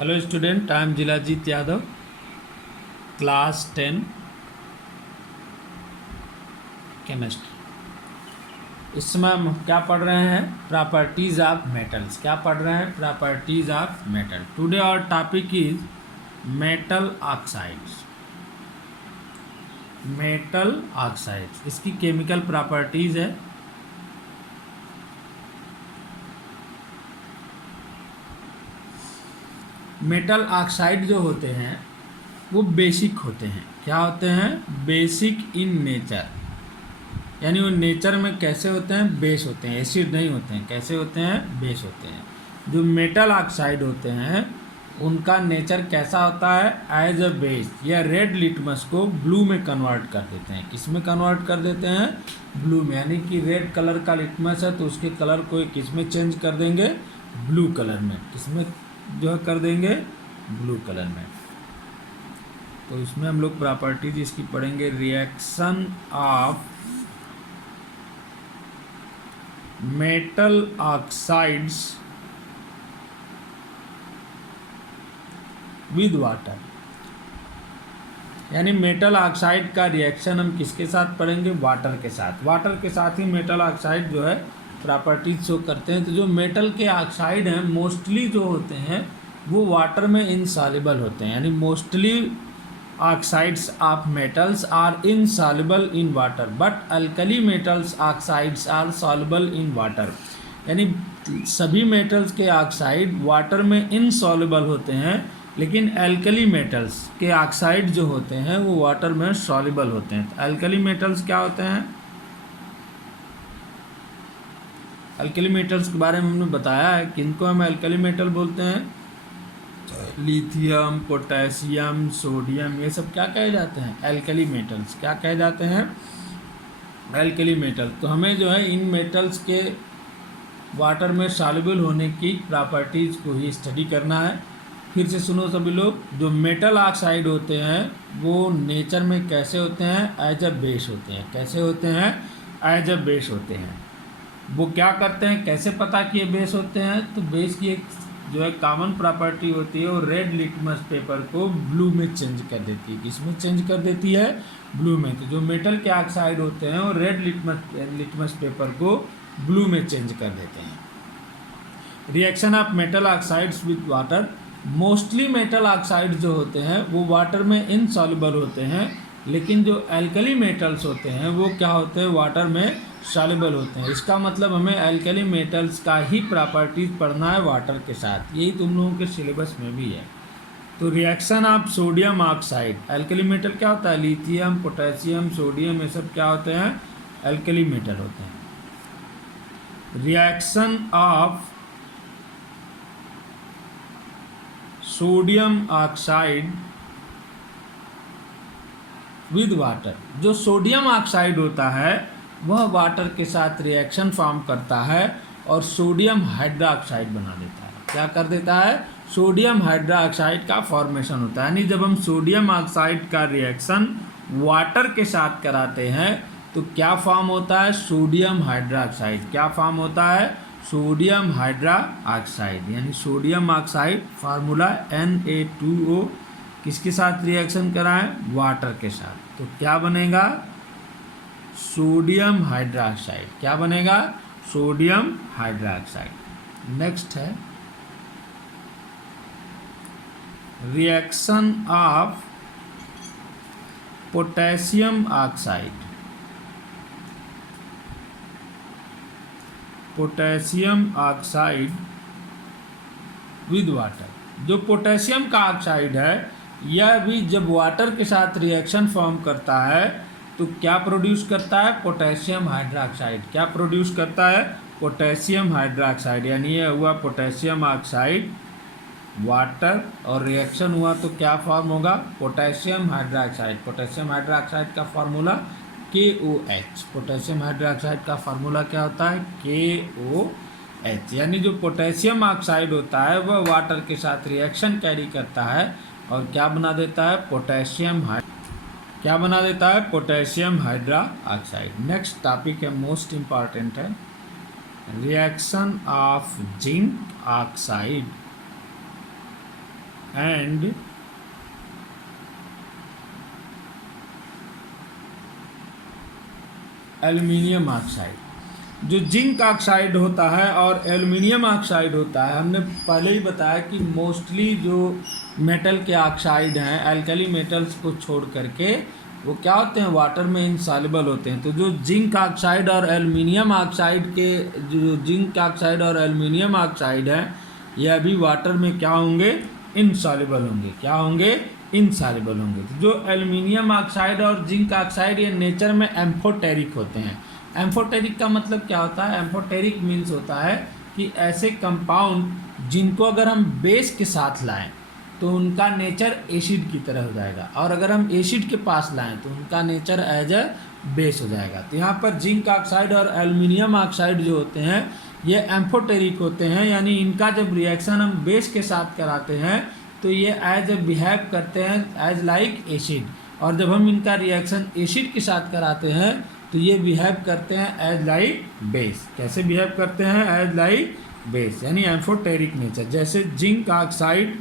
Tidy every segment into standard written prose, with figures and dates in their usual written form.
Hello student, I am Jilajit Yadav, class 10 chemistry. इस समय हम क्या पढ़ रहे हैं? Properties of metals. क्या पढ़ रहे हैं? Properties of metal. Today our topic is metal oxides. Metal oxides, इसकी केमिकल प्रॉपर्टीज है। मेटल ऑक्साइड जो होते हैं वो बेसिक होते हैं। क्या होते हैं? बेसिक इन नेचर, यानी वो नेचर में कैसे होते हैं? बेस होते हैं, एसिड नहीं होते हैं। कैसे होते हैं? बेस होते हैं। जो मेटल ऑक्साइड होते हैं उनका नेचर कैसा होता है? As a base. या रेड लिटमस को ब्लू में कन्वर्ट कर देते हैं। किस में कन्वर्ट कर देते हैं? ब्लू में। यानी कि रेड कलर का लिटमस है तो उसके कलर को किस में चेंज कर देंगे? ब्लू कलर में। किस में जो है कर देंगे? ब्लू कलर में। तो इसमें हम लोग प्रॉपर्टीज इसकी पढ़ेंगे। Reaction of metal oxides with water, यानी मेटल ऑक्साइड का रिएक्शन हम किसके साथ पढ़ेंगे? वाटर के साथ। वाटर के साथ ही मेटल ऑक्साइड जो है प्रॉपर्टीज शो करते हैं। तो जो मेटल के ऑक्साइड हैं मोस्टली जो होते हैं वो वाटर में इनसॉल्युबल होते हैं। यानी mostly oxides of metals are insoluble in water but alkali metals oxides are soluble in water। यानी सभी मेटल्स के ऑक्साइड वाटर में इनसॉल्युबल होते हैं, लेकिन एल्कली मेटल्स के ऑक्साइड जो होते हैं वो वाटर में सॉल्युबल होते हैं। तो एल्कली मेटल्स क्या होते हैं? एल्कली मेटल्स के बारे में हमने बताया है। किनको हम एल्कली मेटल बोलते हैं? लिथियम, पोटेशियम, सोडियम, ये सब क्या कहे जाते हैं? Alkali metals. क्या कहे जाते हैं? Alkali metal. तो हमें जो है इन मेटल्स के वाटर में सॉल्युबल होने की प्रॉपर्टीज़ को ही स्टडी करना है। फिर से सुनो सभी लोग, जो मेटल ऑक्साइड होते हैं वो नेचर में कैसे होते हैं? एज अ बेस होते हैं। कैसे होते हैं? एज अ बेस होते हैं। वो क्या करते हैं? कैसे पता कि ये बेस होते हैं? तो बेस की एक जो है कॉमन प्रॉपर्टी होती है, वो रेड लिटमस पेपर को ब्लू में चेंज कर देती है। किस में चेंज कर देती है? ब्लू में। तो जो मेटल के ऑक्साइड होते हैं वो रेड लिटमस पेपर को ब्लू में चेंज कर देते हैं। Reaction of metal oxides with water. Mostly metal oxide जो होते हैं वो वाटर में इनसॉल्युबल होते हैं, लेकिन जो एल्कली मेटल्स होते हैं वो क्या होते हैं? वाटर में सॉल्युबल होते हैं। इसका मतलब हमें एल्कली मेटल्स का ही प्रॉपर्टीज पढ़ना है वाटर के साथ। यही तुम लोगों के सिलेबस में भी है। तो reaction of sodium oxide. Alkali metal क्या होता है? लिथियम, पोटेशियम, सोडियम, ये सब क्या होते हैं? एल्कली मेटल होते हैं। Reaction of sodium oxide with water. जो सोडियम ऑक्साइड होता है वह वाटर के साथ रिएक्शन फॉर्म करता है और सोडियम हाइड्रोक्साइड बना देता है। क्या कर देता है? सोडियम हाइड्रोक्साइड का फॉर्मेशन होता है। यानी जब हम सोडियम ऑक्साइड का रिएक्शन वाटर के साथ कराते हैं तो क्या फॉर्म होता है? Sodium hydroxide. क्या फॉर्म होता है? Sodium hydroxide. यानी सोडियम ऑक्साइड फार्मूला Na2O किसके साथ रिएक्शन कराएं? वाटर के साथ। तो क्या बनेगा? Sodium hydroxide. क्या बनेगा? Sodium hydroxide. नेक्स्ट है reaction of potassium oxide. Potassium oxide with water. जो पोटेशियम का ऑक्साइड है यह भी जब वाटर के साथ रिएक्शन फॉर्म करता है तो क्या प्रोड्यूस करता है? Potassium hydroxide. क्या प्रोड्यूस करता है? Potassium hydroxide. यानी ये हुआ पोटेशियम ऑक्साइड, वाटर और रिएक्शन हुआ तो क्या फॉर्म होगा? Potassium hydroxide. पोटेशियम हाइड्रोक्साइड का फार्मूला KOH। पोटेशियम हाइड्रोक्साइड का फार्मूला क्या होता है? KOH। यानी जो पोटेशियम ऑक्साइड होता है वह वाटर के साथ रिएक्शन कैरी करता है और क्या बना देता है? क्या बना देता है? Potassium hydroxide. नेक्स्ट टॉपिक है, मोस्ट इम्पॉर्टेंट है, reaction of zinc oxide and aluminium oxide. जो जिंक ऑक्साइड होता है और एल्युमिनियम ऑक्साइड होता है, हमने पहले ही बताया कि मोस्टली जो मेटल के ऑक्साइड हैं एल्कली मेटल्स को छोड़ करके वो क्या होते हैं, वाटर में इनसॉल्युबल होते हैं। तो जो जिंक ऑक्साइड और एल्युमिनियम ऑक्साइड के जो जिंक ऑक्साइड और एल्युमिनियम ऑक्साइड हैं ये अभी वाटर में क्या होंगे, इनसॉल्युबल होंगे। क्या होंगे, इनसॉल्युबल होंगे। तो जो एल्युमिनियम ऑक्साइड और जिंक ऑक्साइड ये नेचर में एम्फोटेरिक होते हैं। एम्फोटेरिक का मतलब क्या होता है, एम्फोटेरिक मीन्स होता है कि ऐसे कंपाउंड जिनको अगर हम बेस के साथ लाएं तो उनका नेचर एसिड की तरह हो जाएगा, और अगर हम एसिड के पास लाएं तो उनका नेचर एज ए बेस हो जाएगा। तो यहाँ पर जिंक ऑक्साइड और एल्युमिनियम ऑक्साइड जो होते हैं ये एम्फोटेरिक होते हैं, यानी इनका जब रिएक्शन हम बेस के साथ कराते हैं तो ये एज ए बिहेव करते हैं एज लाइक एसिड, और जब हम इनका रिएक्शन एसिड के साथ कराते हैं तो ये बिहेव करते हैं एज लाइक बेस। कैसे बिहेव करते हैं, एज लाइक बेस, यानी एम्फोटेरिक नेचर। जैसे जिंक ऑक्साइड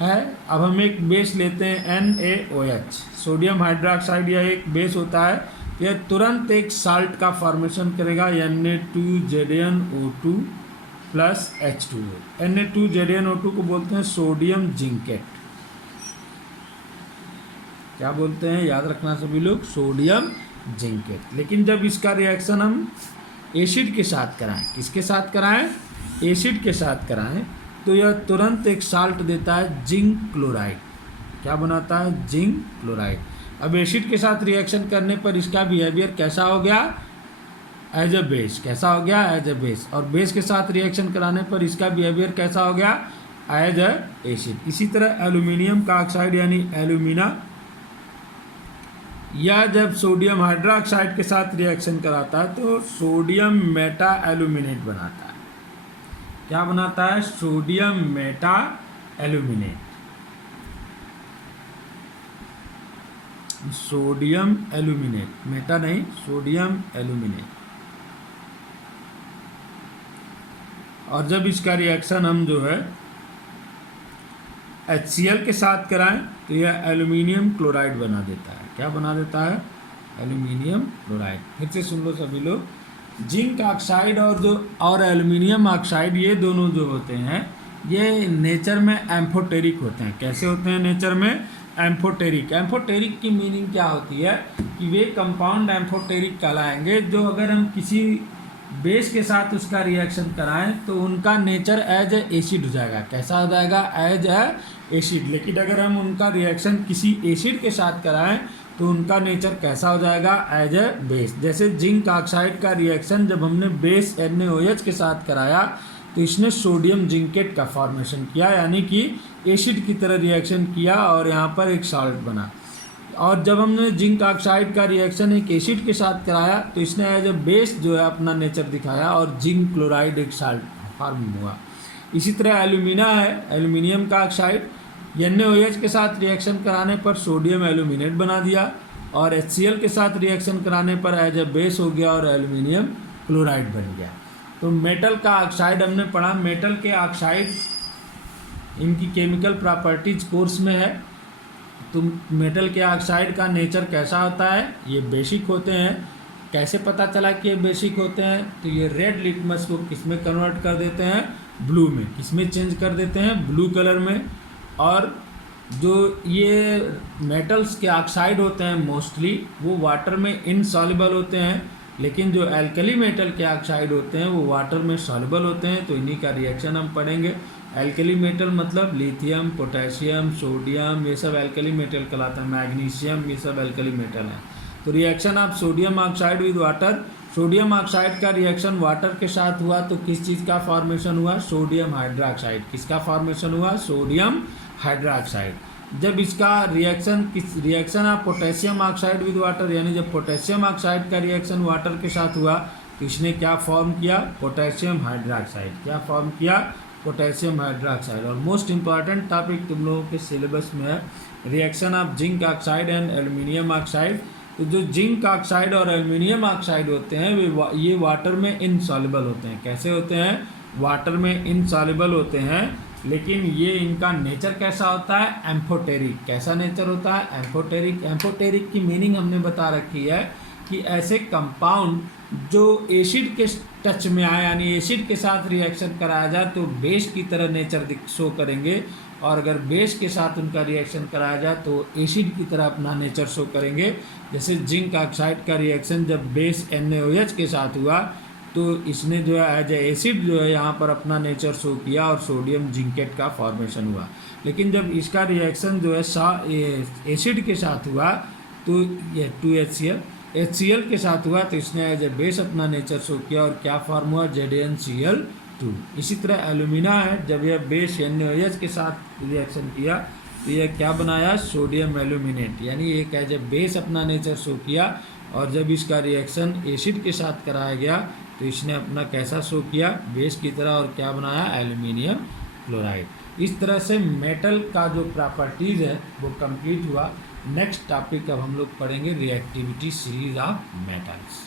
है, अब हम एक बेस लेते हैं NaOH, सोडियम हाइड्रोक्साइड, यह एक बेस होता है। यह तुरंत एक साल्ट का फॉर्मेशन करेगा Na2ZnO2 प्लस H2O। Na2ZnO2 को बोलते हैं सोडियम जिंकेट। क्या बोलते हैं, याद रखना सभी लोग, सोडियम जिंकेट। लेकिन जब इसका रिएक्शन हम एसिड के साथ कराएं, किसके साथ कराएं, एसिड के साथ कराएं, तो यह तुरंत एक साल्ट देता है जिंक क्लोराइड। क्या बनाता है, जिंक क्लोराइड। अब एसिड के साथ रिएक्शन करने पर इसका बिहेवियर कैसा हो गया, एज ए बेस। कैसा हो गया, एज ए बेस। और बेस के साथ रिएक्शन कराने पर इसका बिहेवियर कैसा हो गया, एज ए एसिड। इसी तरह एल्यूमिनियम का ऑक्साइड यानी एल्यूमिना, या जब सोडियम हाइड्रोक्साइड के साथ रिएक्शन कराता है तो सोडियम मेटा एल्यूमिनेट बनाता है। क्या बनाता है, sodium Meta aluminate. Sodium aluminate, Meta नहीं, सोडियम एल्यूमिनेट। और जब इसका रिएक्शन हम जो है HCl के साथ कराएं तो यह एल्यूमिनियम क्लोराइड बना देता है। क्या बना देता है, एल्यूमिनियम क्लोराइड। फिर से सुन लो सभी लोग, जिंक ऑक्साइड और एल्यूमिनियम ऑक्साइड ये दोनों जो होते हैं ये नेचर में एम्फोटेरिक होते हैं। कैसे होते हैं, नेचर में एम्फोटेरिक। एम्फोटेरिक की मीनिंग क्या होती है कि वे कंपाउंड एम्फोटेरिक कहलाएंगे जो अगर हम किसी बेस के साथ उसका रिएक्शन कराएं तो उनका नेचर एज ए एसिड हो जाएगा। कैसा हो जाएगा, एज ए एसिड। लेकिन अगर हम उनका रिएक्शन किसी एसिड के साथ कराएं तो उनका नेचर कैसा हो जाएगा, एज ए बेस। जैसे जिंक ऑक्साइड का रिएक्शन जब हमने बेस NaOH के साथ कराया तो इसने सोडियम जिंकेट का फॉर्मेशन किया, यानी कि एसिड की तरह रिएक्शन किया और यहाँ पर एक सॉल्ट बना। और जब हमने जिंक ऑक्साइड का रिएक्शन एक एसिड के साथ कराया तो इसने एज ए बेस जो है अपना नेचर दिखाया और जिंक क्लोराइड एक सॉल्ट फॉर्म हुआ। इसी तरह एल्यूमिना है, एल्यूमिनियम का ऑक्साइड, NaOH के साथ रिएक्शन कराने पर सोडियम एल्यूमिनेट बना दिया और HCl के साथ रिएक्शन कराने पर एज ए बेस हो गया और एल्यूमिनियम क्लोराइड बन गया। तो मेटल का ऑक्साइड हमने पढ़ा। मेटल के ऑक्साइड इनकी केमिकल प्रॉपर्टीज कोर्स में है। तो मेटल के ऑक्साइड का नेचर कैसा होता है, ये बेसिक होते हैं। कैसे पता चला कि ये बेसिक होते हैं, तो ये रेड लिटमस को किस में कन्वर्ट कर देते हैं, ब्लू में। किस में चेंज कर देते हैं, ब्लू कलर में। और जो ये मेटल्स के ऑक्साइड होते हैं मोस्टली वो वाटर में इनसॉल्युबल होते हैं, लेकिन जो एल्कली मेटल के ऑक्साइड होते हैं वो वाटर में सॉल्युबल होते हैं। तो इन्हीं का रिएक्शन हम पढ़ेंगे। एल्कली मेटल मतलब लिथियम, पोटेशियम, सोडियम, ये सब एल्कली मेटल कहलाता है। मैग्नीशियम, ये सब एल्कली मेटल हैं। तो reaction of sodium oxide with water, sodium oxide का रिएक्शन वाटर के साथ हुआ तो किस चीज़ का फॉर्मेशन हुआ, सोडियम हाइड्रोक्साइड। किसका फॉर्मेशन हुआ, सोडियम हाइड्रोक्साइड। जब इसका reaction of potassium oxide with water, यानी जब पोटेशियम ऑक्साइड का रिएक्शन वाटर के साथ हुआ तो इसने क्या फॉर्म किया, पोटेशियम हाइड्रोक्साइड। क्या फॉर्म किया, पोटेशियम हाइड्रोक्साइड। और मोस्ट इंपॉर्टेंट टॉपिक तुम लोगों के सिलेबस में है reaction of zinc oxide and aluminium oxide. तो जो जिंक ऑक्साइड और एल्यूमिनियम ऑक्साइड होते हैं ये वाटर में इनसॉल्युबल होते हैं। कैसे होते हैं, वाटर में इनसॉल्युबल होते हैं। लेकिन ये इनका नेचर कैसा होता है, एम्फोटेरिक। कैसा नेचर होता है, एम्फोटेरिक। एम्फोटेरिक की मीनिंग हमने बता रखी है कि ऐसे कंपाउंड जो एसिड के टच में आए, यानी एसिड के साथ रिएक्शन कराया जाए तो बेस की तरह नेचर शो करेंगे, और अगर बेस के साथ उनका रिएक्शन कराया जाए तो एसिड की तरह अपना नेचर शो करेंगे। जैसे जिंक ऑक्साइड का रिएक्शन जब बेस NaOH के साथ हुआ तो इसने जो है एज ए एसिड जो है यहाँ पर अपना नेचर शो किया और सोडियम जिंकेट का फॉर्मेशन हुआ। लेकिन जब इसका रिएक्शन जो है एसिड के साथ हुआ तो ये 2HCl के साथ हुआ तो इसने एज ए बेस अपना नेचर शो किया और क्या फॉर्म हुआ, ZnCl2। इसी तरह एल्यूमिना है, जब यह बेस NaOH के साथ रिएक्शन किया तो यह क्या बनाया, सोडियम एल्यूमिनेट, यानी एक एज ए बेस अपना नेचर शो किया। और जब इसका रिएक्शन एसिड के साथ कराया गया तो इसने अपना कैसा शो किया, बेस की तरह, और क्या बनाया, एल्यूमिनियम क्लोराइड। इस तरह से मेटल का जो प्रॉपर्टीज़ है वो कंप्लीट हुआ। नेक्स्ट टॉपिक अब हम लोग पढ़ेंगे रिएक्टिविटी सीरीज ऑफ मेटल्स।